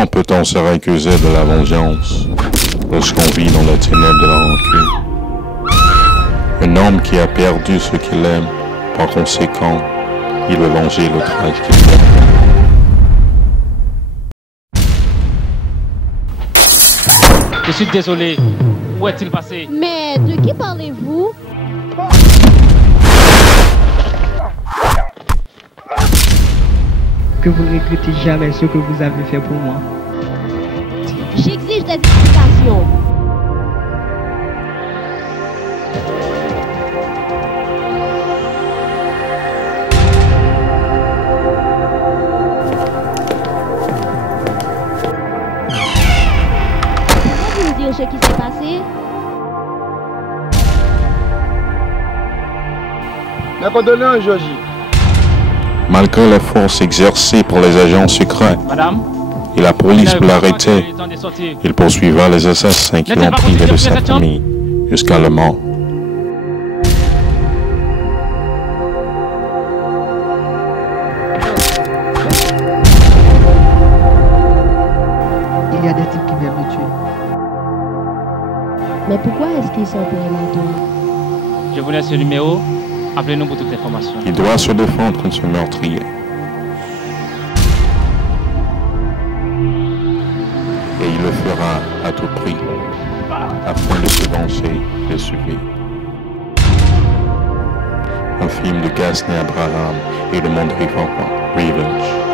Comment peut-on se récuser de la vengeance lorsqu'on vit dans la ténèbre de la rancune? Un homme qui a perdu ce qu'il aime, par conséquent, il veut venger l'outrage qu'il fait. Je suis désolé. Où est-il passé? Mais de qui parlez-vous? Que vous ne regrettez jamais ce que vous avez fait pour moi. J'exige des explications. Pouvez-vous me dire ce qui s'est passé? Mes condoléances, Georgie. Malgré les forces exercées par les agents secrets Madame? et la police pour l'arrêter, il poursuivra les assassins qui l'ont privé de sa famille jusqu'à la mort. Il y a des types qui viennent me tuer. Mais pourquoi est-ce qu'ils sont prêts là-dedans? Je vous laisse le numéro. Appelez-nous pour toute information. Il doit se défendre contre ce meurtrier. Et il le fera à tout prix, afin de se venger et survivre. Un film de Gaston Abraham et de Mondrian Revenge.